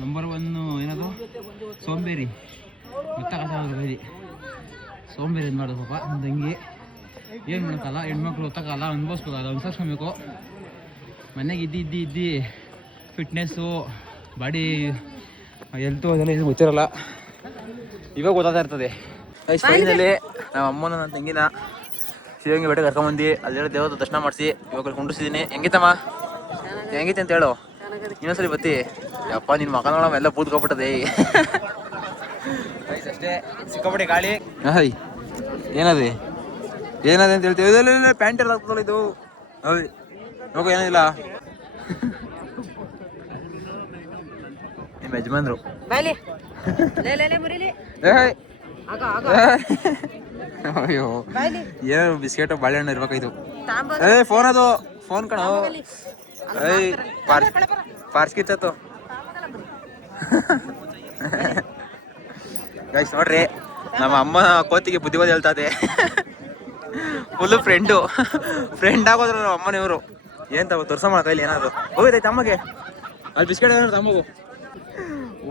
number one ಏನದು? ಸೋಂಬೇರಿ. ಗೊತ್ತಾಗಲ್ಲ ಸೋಂಬೇರಿ ಏನು ಮಾಡೋದು ಪಾಪ ನಮ್ಮ ತಂಗಿ ಏನು ಮಾಡೋಕ್ಕಲ್ಲ ಹೆಣ್ಮಕ್ಳು ಗೊತ್ತಾಗಲ್ಲ ಅನ್ಭವಿಸ್ಬೇಕು ಅದು ಅನ್ಸರ್ಸ್ಕೊಬೇಕು. ಮನೆಗೆ ಇದ್ದು ಇದ್ದು ಇದ್ದು. ಫಿಟ್ನೆಸ್ಸು ಬಾಡಿ ಎಲ್ತು ಅದೆಲ್ಲ ಏನು ಗೊತ್ತಿರಲ್ಲ. ಇವಾಗ ಗೊತ್ತಾಗ್ತಾ ಇರ್ತದೆ. ಫೈನಲಿ ನಮ್ಮ ಅಮ್ಮನ ನನ್ನ ತಂಗಿನ ಶಿವಂಗಿ ಬೆಟ್ಟ ಕರ್ಕೊಂಬಂದು ಅಲ್ಲಿ ದೇವರ ದರ್ಶನ ಮಾಡಿಸಿ. ಇವಾಗ ಕುಂಡಿಸಿದ್ದೀನಿ ಹೆಂಗಿತ್ತಮ್ಮ? ಹೆಂಗಿತ್ತೆ ಅಂತ ಹೇಳು. ಇನ್ನೊಂದ್ಸರಿ ಬತ್ತಿ ಯಪ್ಪ ನಿನ್ನ ಮಕ್ಕ ನೋಡಮ್ಮ ಎಲ್ಲ ಬೂದ್ಕೊಬಿಟ್ಟದೆ ಅಷ್ಟೇ. ಸಿಕ್ಕಬಿಡಿ ಗಾಳಿ. ಹಾಯ್ ಏನದೆ? ಏನದೆ ಅಂತ ಹೇಳ್ತೀವಿ. ಪ್ಯಾಂಟ್ ಎಲ್ಲ ಹಾಕ್ತಲ್ಲ ಇದು. ಹೌದು. ನೋಗೋ ಏನಿಲ್ಲ. ನಿಮ್ಮ ಯಜಮಾನ್ರು. ಲೇ ಲೇ ಲೇ ಮುರಿಲಿ. ಏಯ್ ಆಗ ಆಗ. ಅಯ್ಯೋ. ಏನೋ ಬಿಸ್ಕೆಟ್ ಬಾಳೆಹಣ್ಣು ಇರ್ಬೇಕಾಯ್ತು ಏ ಫೋನ್ ಅದು. ಫೋನ್ ಕಣ. ಏಯ್ ಪಾರ್ಸ್ ಪಾರ್ಸ್ ಕಿತ್ತತ್ತು ಗೈಸ್ ನೋಡ್ರಿ ನಮ್ಮ ಅಮ್ಮ ಕೋತಿಗೆ ಬುದ್ಧಿವಾದ ಹೇಳ್ತಾ ಇದೆ. ಫುಲ್ಲು ಫ್ರೆಂಡು ಫ್ರೆಂಡ್ ಆಗೋದ್ರು ನಮ್ಮ ಅಮ್ಮನ ಇವರು ಏನ್ ತಗೋ ತೋರ್ಸ ಕೈಲಿ ಏನಾದ್ರು. ಹೋಗಿದೈತೆ ಅಮ್ಮಗೆ ಅಲ್ಲಿ ಬಿಸ್ಕೆಟ್ ಏನಾದ್ರು ತಮ್ಮಗು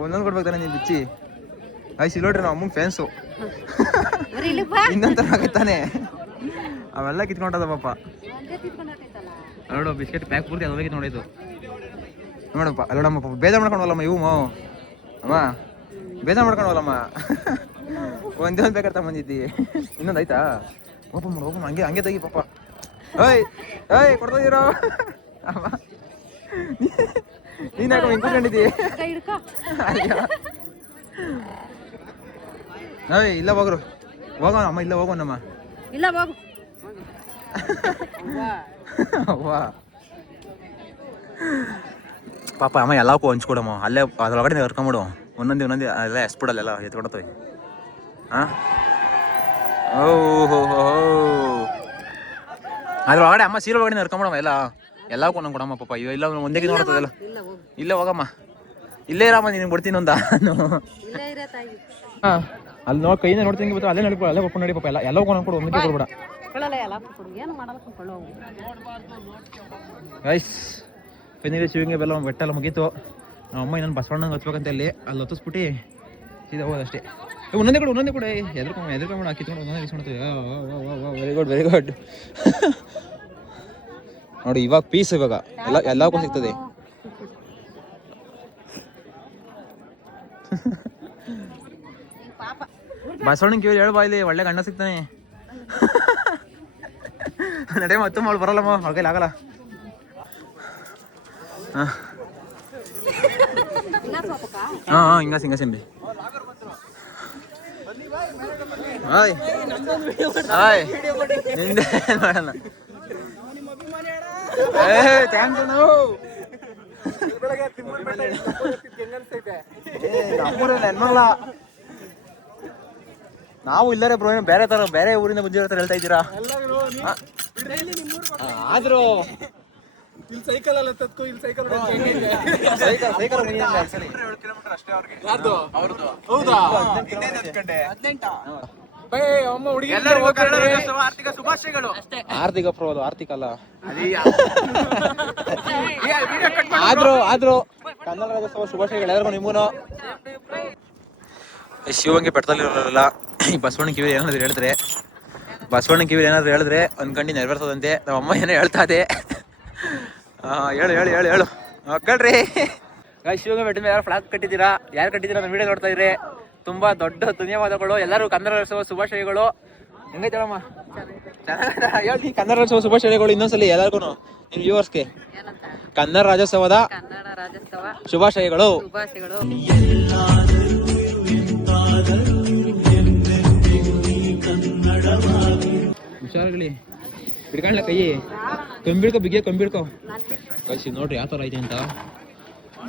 ಒಂದೊಂದು ಕೊಡ್ಬೇಕು ತಾನೆ ನೀನು ಬಿಚ್ಚಿ. ಐಸಿ ನೋಡ್ರಿ ನಮ್ಮ ಅಮ್ಮ ಫ್ಯಾನ್ಸು ಇನ್ನೊಂದು ಥರ ಆಗೈತಾನೆ ಅವೆಲ್ಲ ಕಿತ್ಕೊಂಡದ ಪಾಪ. ನೋಡು ಬಿಸ್ಕೆಟ್ ಪ್ಯಾಕ್ ಪೂರ್ತಿ ಅದ್ರೊಳಗೆ ನೋಡಿದ್ದು ನೋಡಪ್ಪ ಪಾಪ ಬೇಜಾರು ಮಾಡ್ಕೊಂಡವಲ್ಲಮ್ಮ ಇವು ಮಾವು ಅಮ್ಮ ಬೇಜಾರು ಮಾಡ್ಕೊಂಡವಲ್ಲಮ್ಮ. ಒಂದೇ ಒಂದು ಬೇಕಾದ್ರೆ ತಗೊಂಬಂದಿದ್ದಿ. ಇನ್ನೊಂದು ಆಯ್ತಾ? ಓಪನ್ ಮಾಡು ಓಪನ್ ಹಂಗೆ ಹಂಗೆ ತೆಗಿ ಪಾಪ. ಓಯ್ ಏಯ್ ಕೊಡ್ತಾ ಇದೀರೋ? ಅಮ್ಮ. ನೀನು ಯಾಕೆ ಕೈ ಹಿಡ್ಕೊ. ಇಲ್ಲ ಹೋಗ್ರು. ಹೋಗೋಣ ಅಮ್ಮ ಇಲ್ಲ ಹೋಗೋಣಮ್ಮ ಇಲ್ಲ ಹೋಗು. ವಾ ಪಾಪ ಅಮ್ಮ ಎಲ್ಲಕ್ಕೂ ಹಂಚ್ಕೊಡಮ್ಮ. ಅಲ್ಲೇ ಅದ್ರೊಳಗಡೆ ಕರ್ಕೊಂಬಿಡು. ಒಂದೊಂದು ಒಂದೊಂದು ಎಲ್ಲ ಎಸ್ಬಿಡಲ್ಲ ಎತ್ಕೊಂಡೋಯ್ ಹಾಂ ಓ ಹೋ ಹೋ ಅದ್ರೊಳಗಡೆ ಅಮ್ಮ ಸೀರೆ ಒಳಗಡೆ ನರ್ಕೊಂಬಿಡಮ್ಮ ಎಲ್ಲ. ಎಲ್ಲಕ್ಕೂ ಕೊಡಂಗ್ ಕೊಡಮ್ಮ ಪಾಪ. ಇವ ಇಲ್ಲ ಒಂದೇ ನೋಡ್ತದಲ್ಲ ಇಲ್ಲ ಹೋಗು. ಇಲ್ಲೇ ಹೋಗಮ್ಮ. ಇಲ್ಲೇ ಇರಮ್ಮ ನೀನು ಬಿಡ್ತೀನಿ ಒಂದ. ಅಲ್ಲಿ ನೋಡಿ ಕೈಯಿಂದ ನೋಡ್ತೀನಿ ಗೊತ್ತಾ ಅಲ್ಲೇ ನಡಿಪ ಅಲ್ಲೇ ಕೊಟ್ಟು ನಡಿ ಪಾಪ ಎಲ್ಲ. ಎಲ್ಲ ಕೊಡಂಗ್ ಕೊಡು ಒಂದಕ್ಕೆ ಕೊಡ್ಬೇಡ. ಎಲ್ಲ ಗೈಸ್ ಫೈನಲಿ ಶಿವಿಂಗ್ ಬೆಲ್ಲ ಬೆಟ್ಟ ಎಲ್ಲ ಮುಗೀತು. ನಮ್ಮ ಅಮ್ಮ ಇನ್ನೊಂದು ಬಸವಣ್ಣಂಗೆ ಹಚ್ಬೇಕಂತ ಅಲ್ಲಿ ಅಲ್ಲಿ ಹೊತ್ತಿಸ್ಬಿಟ್ಟು ಸೀದಾ ಹೋಗೋದಷ್ಟೇ ಏ, ಒಂದೊಂದೇ ಕೂಡ ಒಂದೊಂದೇ ಕೂಡ. ಎದ್ರಕೊಂಡು ಎದ್ರಕೊಂಡು ಹಾಕಿತ್ಕೊಂಡು ಒಂದೊಂದೇ ವೆರಿ ಗುಡ್ ವೆರಿ ಗುಡ್ ನೋಡಿ, ಇವಾಗ ಪೀಸ್ ಇವಾಗ. ಎಲ್ಲ ಎಲ್ಲಕ್ಕೂ ಸಿಗ್ತದೆ. ಪಾಪ ಬಸವಣ್ಣನ ಹೇಳ ಇಲ್ಲಿ, ಒಳ್ಳೆ ಗಂಡ ಸಿಗ್ತಾನೆ. ನಡೆ ಮತ್ತೆ ಮಾಡಿ ಬರಲ್ಲಮ್ಮ ಕೈಲಿ ಆಗಲ್ಲ. ಹಾಂ. ಹಾಂ ಹಿಂಗ ಸಿಂಗ ಸಿಂಬಿ. ಹಾಯ್. ಹಾಯ್. ನಿಂದೆ ನಾವು ಹೆಣ್ಮಗ್ಳ ನಾವು ಇಲ್ಲರೇ ಬ್ರೋ ಏನು ಬೇರೆ ತರ ಬೇರೆ ಊರಿಂದ ಬಂದಿರೋ ತರ ಹೇಳ್ತಾ ಇದ್ದೀರಾ? ಆ? ತತ್ಕೋ ಇಲ್ಲಿ ಸೈಕಲ್ ಸೈಕಲ್ ಬಂದಿದ್ದೆ ಆರ್ಥಿಕ ಶುಭಾಶಯಗಳು. ಆರ್ಥಿಕ ಪ್ರೋ ಅದು ಆರ್ಥಿಕ ಅಲ್ಲ ಆದ್ರೂ ಆದ್ರೂ ಕನ್ನಡ ರಾಜ್ಯೋತ್ಸವ ಶುಭಾಶಯಗಳು ಎಲ್ಲರಿಗೂ ನಿಮ್ಮೂನು. ಶಿವಂಗೆ ಬೆಟ್ಟದಲ್ಲಿರೋಲ್ಲ ಈ ಬಸವಣ್ಣ ಕಿವಿ ಏನಾದ್ರು ಹೇಳಿದ್ರೆ ಬಸವಣ್ಣ ಕಿವಿ ಏನಾದ್ರು ಹೇಳಿದ್ರೆ ಅನ್ಕಂಡು ನೆರವೇರ್ಸೋದಂತೆ. ನಮ್ಮ ಅಮ್ಮ ಏನೋ ಹೇಳ್ತಾ ಇದೆ. ಹೇಳು ಹೇಳು ಹೇಳು ಹೇಳು. ಮಕ್ಕಳ್ರಿ. ಶಿವಂಗಿ ಬೆಟ್ಟದ ಮೇಲೆ ಯಾರು ಫ್ಲಾಗ್ ಕಟ್ಟಿದ್ದೀರಾ? ಯಾರು ಕಟ್ಟಿದ್ದೀರಾ? ನಮ್ಮ ವಿಡಿಯೋ ನೋಡ್ತಾ ಇದ್ರಿ. ತುಂಬಾ ದೊಡ್ಡ ಧನ್ಯವಾದಗಳು. ಎಲ್ಲರೂ ಕನ್ನಡ ರಾಜ್ಯೋತ್ಸವ ಶುಭಾಶಯಗಳು. ಹೆಂಗೈತೆ ಹೇಳಮ್ಮ? ಚೆನ್ನಾಗೈತಾ? ಹೇಳ್ತೀನಿ ಕನ್ನಡ ರಾಜ್ಯೋತ್ಸವ ಶುಭಾಶಯಗಳು ಇನ್ನೊಂದ್ಸಲಿ ಎಲ್ಲರಿಗೂ ನಿಮ್ ವ್ಯೂವರ್ಸ್ಗೆ ಕನ್ನಡ ರಾಜ್ಯೋತ್ಸವದ ಶುಭಾಶಯಗಳು. ಹುಷಾರಾಗಲಿ. ಹಿಡ್ಕೊಳ್ಳ ಕೈ. ಕಂಬಿಡ್ಕೋ ಬಿಗ್ಗೆ ಕಂಬಿಡ್ಕೋ. ಕಳಿಸಿ ನೋಡ್ರಿ ಯಾವ ಥರ ಐತೆ ಅಂತ.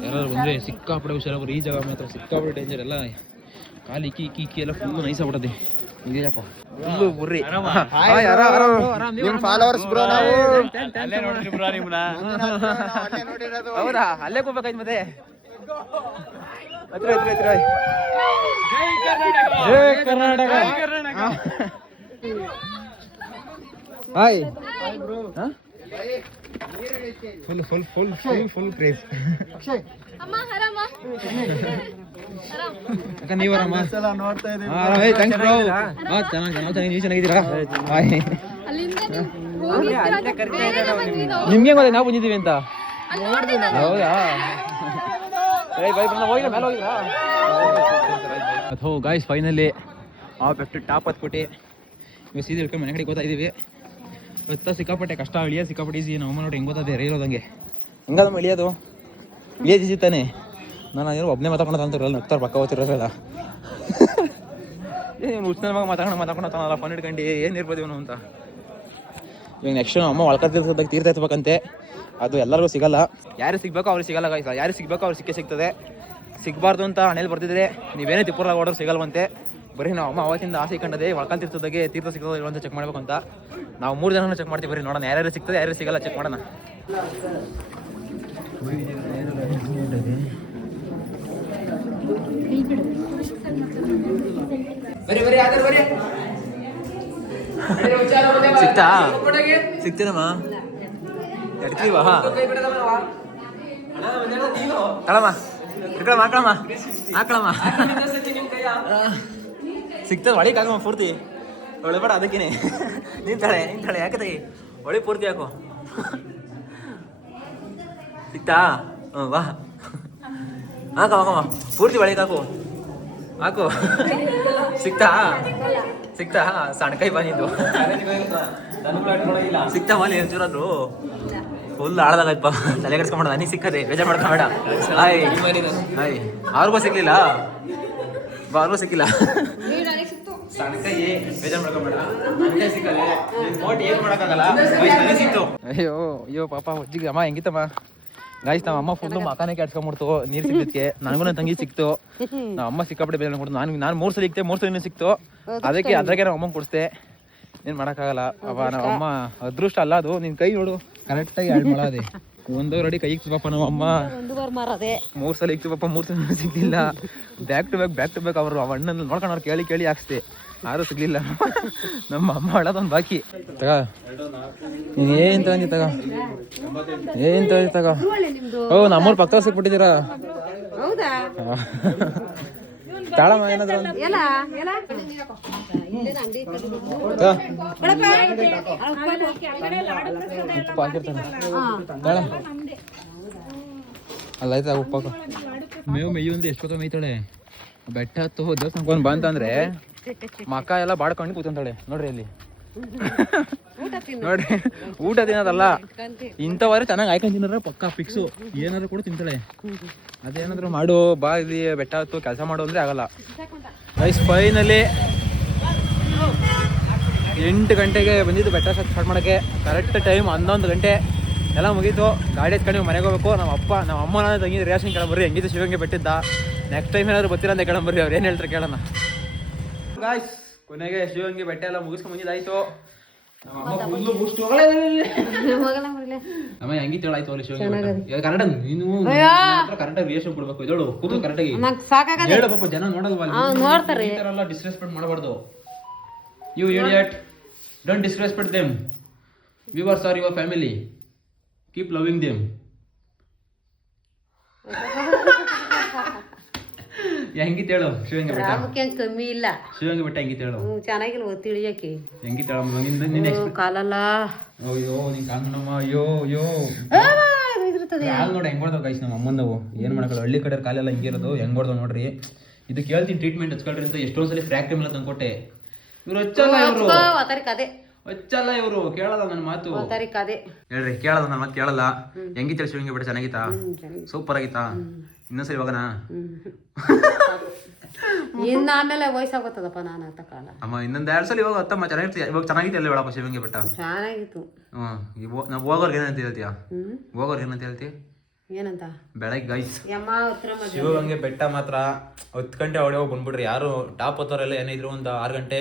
ಯಾರು ಬಂದ್ರೆ ಸಿಕ್ಕಾಪಡೆ ಹುಷಾರಾಗ್ರಿ ಈ ಜಾಗ ಮಾತ್ರ ಸಿಕ್ಕಾಪಡೆ ಡೇಂಜರ್ ಎಲ್ಲ. ಕಾಲು ಕಿ ಇಕ್ಕಿ ಇಕ್ಕಿ ಎಲ್ಲ ಫುಲ್ ನೈಸ್ ಆಗ್ಬಿಡದೆ ಫುಲ್ ಹಾಯ್, ಆರಾಮ್, ಆರಾಮ್, ನೀವು bro ನಾವು. ಹೌದಾ? ಅಲ್ಲೇ ಹೋಗ್ಬೇಕಾಯ್ತು ಮತ್ತೆ? ಹತ್ರ ಹತ್ರ ಹತ್ರ. ಜೈ Karnataka. Hi. Full full full full full craze ಅಕ್ಕ ನೀವು ಆರಾಮ? ನೋಡ್ತಾ ಆರಾಮ ಏ ಥ್ಯಾಂಕ್ಸ್ ಬ್ರೋ ಹಾ ಚೆನ್ನಾಗಿ ನಾವು ಚೆನ್ನಾಗಿ ನೀವು ಚೆನ್ನಾಗಿದ್ದೀರಾ? ಹಾಯ್ ಅಲ್ಲಿಂದ ನೀವು ಹೋಗಿರ್ತೀರ? ಅಂತ ಬೇಗನೆ ಬಂದ್ವಿ ನಾವು. ನಿಮ್ಗೆ ಗೊತ್ತೆ ನಾವು ಬಂದಿದ್ದೀವಿ ಅಂತ? ಹೌದಾ? ಗಾಯ್ಸ್ ಫೈನಲಿ ಆ ಬೆಟ್ಟ ಟಾಪ್ ಹತ್ಬಿಟ್ಟು ಸೀದಿ ಸೀದಾ ಹಿಡ್ಕೊಂಡು ಮನೆ ಕಡೆ ಗೊತ್ತಾ ಇದೀವಿ. ಇವತ್ತ ಸಿಕ್ಕಾಪಟ್ಟೆ ಕಷ್ಟ, ಇಳಿಯ ಸಿಕ್ಕಾಪಟ್ಟೆ ಈಸಿ ನಮ್ಮ ನೋಡಿ ಹೆಂಗ್ ಗೊತ್ತದೆ ಇರೋದಂಗೆ ಹೋದಂಗೆ ಹೆಂಗದಮ್ಮ ಇಳಿಯೋದು? ಇಳಿಯೋದು ಈಸಿ ತಾನೆ? ನಾನು ಏನು ಒಬ್ಬನೇ ಮಾತಾಡ್ಕೊಂಡು ಅಂತಿರಲ್ಲ ನಗ್ತಾರೆ ಪಕ್ಕ ಓದ್ತಿರೋಲ್ಲ ಏನು ಉಷ್ಣ ಮಗ ಮಾತಾಡೋಣ ಮಾತಾಡ್ಕೊಂಡು ಫೋನ್ ಹಿಡ್ಕೊಂಡು ಏನು ಇರ್ಬೋದು ಇವನು ಅಂತ. ಇವಾಗ ನೆಕ್ಸ್ಟ್ ನಮ್ಮ ಅಮ್ಮ ಒಳ್ಕೊತಿರ್ಸೋದಾಗ ತೀರ್ಥ ಎತ್ತಬೇಕಂತೆ ಅದು ಎಲ್ಲರಿಗೂ ಸಿಗಲ್ಲ. ಯಾರು ಸಿಗ್ಬೇಕು ಅವ್ರಿಗೆ ಸಿಗಲ್ಲ ಗಾಯ್ಸ್ ಯಾರು ಸಿಗ್ಬೇಕು ಅವ್ರಿಗೆ ಸಿಕ್ಕೇ ಸಿಗ್ತದೆ. ಸಿಗಬಾರ್ದು ಅಂತ ಹಣೆಯಲ್ಲಿ ಬರ್ತಿದ್ರೆ ನೀವೇನೇ ತಿಪ್ಪುರಾಗ ಓಡೋರು ಸಿಗಲ್ವಂತೆ. ಬರೀ ನಾವು ಅಮ್ಮ ಅವತ್ತಿಂದ ಆಸೆ ಕಂಡದೆ ಒಳ್ಕಲ್ ತೀರ್ಥದಾಗೆ ತೀರ್ಥ ಸಿಗ್ತದೆ ಇಲ್ಲ ಅಂತ ಚೆಕ್ ಮಾಡ್ಬೇಕು ಅಂತ. ನಾವು ಮೂರು ಜನ ಚೆಕ್ ಮಾಡ್ತೀವಿ ಬರೀ ನೋಡೋಣ. ಯಾರ್ಯಾರು ಸಿಗ್ತದೆ ಯಾರ್ಯಾರು ಸಿಗಲ್ಲ ಚೆಕ್ ಮಾಡೋಣ. ಸಿಗ್ತಾ? ಸಿಗ್ತೀನಮ್ಮ. ಎಡ್ತೀವಾ? ಕಳಮ್ಮ ಇಟ್ಕೊಳಮ್ಮ ಹಾಕಳಮ್ಮ ಹಾಕಳಮ್ಮ ಸಿಗ್ತದ, ಹೊಳಿ ಕಾಗ ಪೂರ್ತಿ. ಒಳ್ಳೆ ಬೇಡ, ಅದಕ್ಕೇನೆ. ನಿಂತಾಳೆ ನಿಂತಾಳೆ, ಯಾಕೆ ತೆಗಿ ಹೊಳಿ ಪೂರ್ತಿ ಹಾಕು. ಸಿಗ್ತಾ? ಹ್ಞೂ ಬಾ. ಹಾಕ ಹಾಕಮ್ಮ ಪೂರ್ತಿ ಒಳಗೆ ಹಾಕು ಹಾಕು. ಸಿಗ್ತಾ? ಸಿಗ್ತಾ? ಸಣ್ಣ ಕೈ ಸಿಕ್ತಾ ಸಿಗ್ತಾ ಮಲ್ಲಿ ಒಂಚೂರಾದ್ರು. ಫುಲ್ ಆಳದಾಗಪ್ಪ ತಲೆ ಕೆಡ್ಸ್ಕೊಂಬೇಡ, ನನಗೆ ಸಿಕ್ಕದೆ. ಬೇಜಾರು ಮಾಡ್ಕೊಂಬೇಡ ಹಾಯ್. ಹಾಯ್. ಅವ್ರಿಗೂ ಸಿಗ್ಲಿಲ್ಲ. ಬಾ ಅವ್ರಿಗೂ ಸಿಕ್ಕಿಲ್ಲ. ಅಯ್ಯೋ ಅಯ್ಯೋ ಪಾಪ ಹೊಜ್ಜಿಗೆ ಅಮ್ಮ ಹೆಂಗಿತ್ತಮ್ಮ? ಗಾಯ್ಸ್ ನಮ್ಮ ಅಮ್ಮ ಫುಲ್ ಮಕಾನೆ ಕೆಡ್ಸ್ಕೊಂಡ್ಬಿಡ್ತು ನೀರ್ ಸಿಕ್ಕಿದ್ಕೆ ನನಗೂ ನನ್ನ ತಂಗಿ ಸಿಕ್ತು. ನಮ್ಮ ಅಮ್ಮ ಸಿಕ್ಕಾಪಟ್ಟೆ ಬೇರೆ ಕೊಡ್ತು ನಾನು ನಾನು ಮೂರು ಸಲ ಇಕ್ತೆ ಮೂರು ಸಲ ಸಿಕ್ತು. ಅದಕ್ಕೆ ಅದ್ರಾಗೆ ನಮ್ಮ ಅಮ್ಮ ಕೊಡಿಸ್ದೆ. ಏನ್ ಮಾಡಕ್ಕಾಗಲ್ಲ. ಅವ ನಮ್ಮ ಅಮ್ಮ ಅದೃಷ್ಟ ಅಲ್ಲ ಅದು. ನಿನ್ ಕೈ ನೋಡು. ಕರೆಕ್ಟಾಗಿ ಎರಡು ಮಾಡಿ ಅದೇ ಒಂದೂವರೆ ಅಡಿ ಕೈ ಇಕ್ತು ಪಾಪ ನಮ್ಮ ಅಮ್ಮ. ಒಂದು ಬಾರ್ ಮಾರದೆ. ಮೂರ್ ಸಲ ಇಕ್ತು ಪಾಪ ಮೂರ್ ಸಲ ಸಿಗ್ಲಿಲ್ಲ. Back to back back to back ಅವರು ಅವ ಅಣ್ಣನ ನೋಡ್ಕೊಂಡು ಅವ್ರು ಕೇಳಿ ಕೇಳಿ ಹಾಕ್ಸ್ದೆ. ಆದ್ರೂ ಸಿಗ್ಲಿಲ್ಲ. ನಮ್ಮ ಅಮ್ಮ ಒಳದೊಂದು ಬಾಕಿ. ತಗ. ನೀನ್ ಏನ್ ತಗೊಂಡಿ ತಗ? ಏನ್ ತಗೊಂಡಿ ತಗ? ಓ ನಮ್ಮೂರ್ ಪಕ್ಕ ಸಿಕ್ಬಿಟ್ಟಿದ್ದೀರಾ? ಹೌದಾ? ತಾಳಮ್ಮ ಏನಾದ್ರು. ಉಪ್ಪು ಹಾಕಿರ್ತಾನೆ. ತಾಳ ಅಲ್ಲ ಆಯ್ತಾ ಉಪ್ಪಾಕ ಮೇವು ಮೇಯು ಅಂದ್ರೆ ಎಷ್ಟೊತ್ತ ಮೇಯ್ತಾಳೆ. ಬೆಟ್ಟ ಹತ್ತು ದೇವಸ್ಥಾನಕ್ಕೆ ಬಂತ ಅಂದ್ರೆ ಮಕ್ಕ ಎಲ್ಲ ಬಾಡ್ಕೊಂಡು ಕೂತಂತಾಳೆ. ನೋಡ್ರಿ ಅಲ್ಲಿ. ನೋಡ್ರಿ. ಊಟ ತಿನ್ನೋದಲ್ಲ. ಕಂತಿ. ಇಂಥವಾದ್ರೆ ಚೆನ್ನಾಗಿ ಆಯ್ಕೊಂಡು ತಿನ್ನ ಪಕ್ಕ ಫಿಕ್ಸ್ ಏನಾದ್ರು ಕೂಡ ತಿಂತಾಳೆ. ಅದೇನಾದ್ರು ಮಾಡು ಬಾ ಇಲ್ಲಿ ಬೆಟ್ಟ ಹತ್ತು ಕೆಲಸ ಮಾಡು ಅಂದ್ರೆ ಆಗಲ್ಲ. ರೈಸ್ ಫೈನಲಿ ಎಂಟು ಗಂಟೆಗೆ ಬಂದಿದ್ದು ಬೆಟ್ಟ ಸ್ಟಾರ್ಟ್ ಮಾಡೋಕ್ಕೆ. ಕರೆಕ್ಟ್ ಟೈಮ್ ಹನ್ನೊಂದು ಗಂಟೆ. ಎಲ್ಲ ಮುಗೀತು. ಗಾಡಿ ಎತ್ಕೊಂಡು ಮನೆಗೆ ಹೋಗ್ಬೇಕು. ನಮ್ಮ ಅಪ್ಪ ನಮ್ಮ ಅಮ್ಮನ ನಾನು ತಂಗಿದ್ದು ರೇಷನ್ ಕೇಳಂಬರ್ರಿ ಹೆಂಗಿದ್ದು ಶಿವಂಗೆ ಬೆಟ್ಟಿದ್ದ? ನೆಕ್ಸ್ಟ್ ಟೈಮ್ ಏನಾದ್ರು ಗೊತ್ತಿಲ್ಲ ಅಂತ ಕೇಳಂಬರ್ರಿ ಅವ್ರು ಏನು ಹೇಳ್ತಾರೆ ಕೇಳೋಣ. ಗಾಯ್ಸ್ ಕೊನೆಗೆ ಶಿವಂಗೆ ಬೆಟ್ಟ ಎಲ್ಲ ಮುಗಿಸ್ಕೊಂಡ್ ಬಂದಿದ್ದಾಯ್ತು ನಮ್ಮ ಅಮ್ಮ ಅಲ್ಲಿ ಶಿವಂಗೆ ಕರೆಕ್ಟ್ ನೀನು ಕರೆಕ್ಟಾಗಿ ರಿಯಾಕ್ಷನ್ ಕೊಡ್ಬೇಕು. ಇದೋಳು ಕೂತು ಕರೆಕ್ಟಾಗಿ ನಂಗ್ ಸಾಕಾಗದೆ ಹೇಳು ಪಾಪ ಜನ ನೋಡಲ್ವಾ ನೋಡ್ತಾರೆ. ಈ ಥರ ಎಲ್ಲ ಡಿಸ್ರೆಸ್ಪೆಕ್ಟ್ ಮಾಡಬಾರ್ದು. You idiot don't disrespect them viewers are your family keep loving them ಹೆಂಗಿತ್ತು ಹೇಳು? ಶಿವಂಗಿ ಬೆಟ್ಟ? ರಾಮಕ್ಕೆ ಏನ್ ಕಮ್ಮಿ ಇಲ್ಲ. ಶಿವಂಗೆ ಬೆಟ್ಟ ಹೆಂಗಿತ್ತು ಹೇಳು? ಹ್ಮ್, ಚೆನ್ನಾಗಿಲ್ಲ ತಿಳಿಯಕ್ಕೆ. ಹೆಂಗಿತ್ತು ಹೇಳಮ್ಮ ನಿಂದ ನಿನ್ನ ಕಾಲಲ್ಲ. ಅಯ್ಯೋ ನಿನ್ ಕಾಂಗಣಮ್ಮ ಅಯ್ಯೋ ಅಯ್ಯೋ. ಕಾಲ್ ನೋಡಿ ಹೆಂಗ್ ಹೊಡ್ತಾವ ಗೈಸ್ ನಮ್ಮ ಅಮ್ಮನವು ಏನ್ ಮಾಡಕ್ಕಲ್ಲ ಹಳ್ಳಿ ಕಡೆ ಕಾಲೆಲ್ಲ ಹಿಂಗಿರೋದು ಹೆಂಗ್ ಹೊಡ್ತಾವ ನೋಡ್ರಿ? ಇದು ಕೇಳ್ತೀನಿ ಟ್ರೀಟ್ಮೆಂಟ್ ಹಚ್ಕೊಳ್ರಿ ಅಂತ ಎಷ್ಟೋ ಸಲ ಫ್ರಾಕ್ಟರ್ ಮೇಲೆ ತಂದ್ಕೊಟ್ಟೆ. ಇವ್ರು ಹಚ್ಚಲ್ಲ ಇವರು. ಅದೇ ಹಚ್ಚಲ್ಲ ಇವರು. ಕೇಳಲ್ಲ ನನ್ನ ಮಾತು. ಹೇಳ್ರಿ ಕೇಳಲ್ಲ ನನ್ನ ಮಾತು ಕೇಳಲ್ಲ. ಹೆಂಗಿತ್ತು ಶಿವಂಗಿ ಬಿಡ ಚೆನ್ನಾಗಿತ್ತಾ? ಸೂಪರ್ ಆಗಿತ್ತಾ? ಇನ್ನೊಂದ್ಸರಿ ಹೋಗೋಣ ಇನ್ನ ಇನ್ನು ಆಮೇಲೆ ವಯಸ್ಸಾಗೋತದಪ್ಪ ನಾನು ಅಂತ ಕಾಲ. ಅಮ್ಮ ಇನ್ನೊಂದ್ ಎರಡ್ ಸಲ ಇವಾಗ ಅತ್ತಮ್ಮ ಚೆನ್ನಾಗಿತ್ತು ಇವಾಗ ಚೆನ್ನಾಗಿತ್ತು ಎಲ್ಲ ಹೇಳಪ್ಪ ಶಿವಂಗಿ ಬೆಟ್ಟ? ಚೆನ್ನಾಗಿತ್ತು. ಹ್ಮ್ ನಾವು ನಾವ್ ಹೋಗೋರ್ಗೆ ಏನಂತ ಹೇಳ್ತೀಯ? ಹೋಗೋರ್ಗೆ ಏನಂತ ಹೇಳ್ತೀಯಾ? ಏನಂತ? ಬೆಳಗ್ಗೆ ಗೈಸ್ ಶಿವಗಂಗೆ ಬೆಟ್ಟ ಮಾತ್ರ ಹತ್ತು ಗಂಟೆ ಒಳಗೆ ಹೋಗಿ ಬಂದ್ಬಿಡ್ರಿ ಯಾರು ಟಾಪ್ ಹೊತ್ತವರೆಲ್ಲ ಏನಿದ್ರು ಒಂದು ಆರು ಗಂಟೆ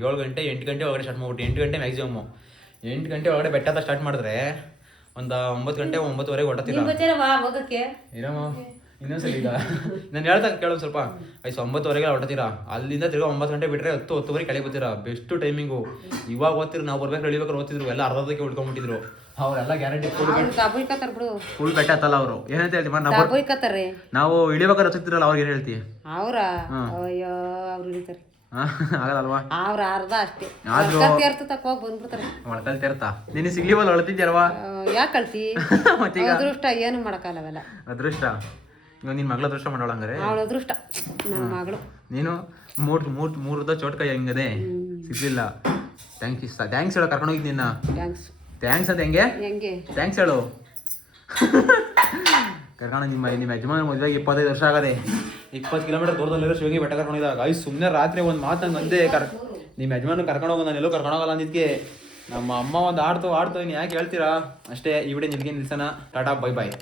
ಏಳು ಗಂಟೆ ಎಂಟು ಗಂಟೆ ಒಳಗಡೆ ಸ್ಟಾರ್ಟ್ ಮಾಡ್ಬಿಟ್ಟು ಎಂಟು ಗಂಟೆ ಮ್ಯಾಕ್ಸಿಮಮ್ ಎಂಟು ಗಂಟೆ ಒಳಗಡೆ ಬೆಟ್ಟ ಸ್ಟಾರ್ಟ್ ಮಾಡಿದ್ರೆ ಒಂದು ಒಂಬತ್ತು ಗಂಟೆ ಒಂಬತ್ತುವರೆಗೆ ಹೊಟ್ಟತಿಲ್ಲ ಹೋಗಕ್ಕೆ? ಏನಮ್ಮ ಇನ್ನೊಂದ್ಸಲ ಈಗ ನಾನು ಹೇಳ್ತಾನೆ ಕೇಳೋ ಸ್ವಲ್ಪ. ಐದು ಒಂಬತ್ತುವರೆಗೆ ಹೊಟ್ಟತೀರಾ ಅಲ್ಲಿಂದ ತಿರ್ಗಾ ಒಂಬತ್ತು ಗಂಟೆ ಬಿಟ್ರೆ ಹತ್ತು ಹತ್ತುವರೆಗೆ ಕೆಳಗೆ ಬರ್ತೀರಾ? ಬೆಸ್ಟ್ ಟೈಮಿಂಗು ಇವಾಗ ಓದ್ತಿರು ನಾವು ಬರ್ಬೇಕು ಇಳಿಬೇಕಾದ್ರೆ ಓದ್ತಿದ್ರು. ಎಲ್ಲ ಅರ್ಧಕ್ಕೆ ಉಳ್ಕೊಂಡ್ಬಿಟ್ಟಿದ್ರು ಅವರೆಲ್ಲ ಗ್ಯಾರಂಟಿ ಫುಲ್ ಅವ್ರು ದಬ್ಬೈಕತ್ತಾರ ಬಿಡು. ಫುಲ್ ಬೆಟ್ಟ ಹತ್ತಲ್ಲ ಅವರು. ಏನಂತ ಹೇಳ್ತೀವಿ ನಾವು ಇಳಿಬೇಕಾದ್ರೆ ಹತ್ತಿದ್ರಲ್ಲ ಅವ್ರಿಗೆ ಏನು ಹೇಳ್ತೀವಿ ಅವ್ರ? ಅಯ್ಯೋ ಅವ್ರು ಇಳಿತಾರೆ. ಅವ್ರ ಅರ್ಧ ಅಷ್ಟೇ. ಆದ್ರೂ- ತೀರ್ಥ ತಕ್ಕ ಹೋಗಿ ಬಂದ್ಬಿಡ್ತಾರೆ. ಒಳಕಲ್ ಸಿಗ್ಲಿವಲ್ಲ ಯಾಕೆ ಅದೃಷ್ಟ ಏನು ಮಾಡಕ್ಕಾಗಲ್ಲ ಅದೃಷ್ಟ. ನಿನ್ನ ಮಗಳ ಅದೃಷ್ಟ ಮಾಡೋಳ ಹಂಗಾರೆ? ಅವಳ ಅದೃಷ್ಟ. ನನ್ನ ಮಗಳು. ನೀನು ಮೂರ್ ಮೂರ್ ಮೂರದ ಚೋಟಕ ಹೆಂಗದೆ? ಸಿಗ್ಲಿಲ್ಲ. ಥ್ಯಾಂಕ್ ಯು ಥ್ಯಾಂಕ್ಸ್ ಹೇಳೋ ಕರ್ಕೊಂಡು ಹೋಗಿದ್ದು ನಿನ್ನ. ಥ್ಯಾಂಕ್ಸ್ ಥ್ಯಾಂಕ್ಸ್ ಅಂತ ಹೆಂಗೆ? ಹೆಂಗೆ? ಥ್ಯಾಂಕ್ಸ್ ಹೇಳು. ಕರ್ಕೊಂಡು ನಿಮ್ಮ ನಿಮ್ಮ ಯಜಮಾನ ಮದುವೆಗೆ ಇಪ್ಪತ್ತೈದು ವರ್ಷ ಆಗದೆ. ಇಪ್ಪತ್ತು ಕಿಲೋಮೀಟರ್ ದೂರದಲ್ಲಿರೋ ಶಿವಗಿ ಬೆಟ್ಟ ಕರ್ಕೊಂಡಿದ್ದ ಐ ಸುಮ್ಮನೆ ರಾತ್ರಿ ಒಂದು ಮಾತು ನಂಗೆ ಒಂದೇ ಕರ್ ನಿಮ್ಮ ಯಜಮಾನ ಕರ್ಕೊಂಡು ಹೋಗೋ ನಾನು ಎಲ್ಲೂ ಕರ್ಕೊಂಡು ಹೋಗಲ್ಲ ಅಂದಿದ್ದಕ್ಕೆ ನಮ್ಮ ಅಮ್ಮ ಒಂದು ಆಡ್ತು ಆಡ್ತು ಇನ್ನು ಯಾಕೆ ಹೇಳ್ತೀರಾ? ಅಷ್ಟೇ ಈ ವಿಡಿಯೋ ನಿಲ್ಗೆ ನಿಲ್ಸೋಣ ಟಾಟಾ ಬೈ ಬಾಯ್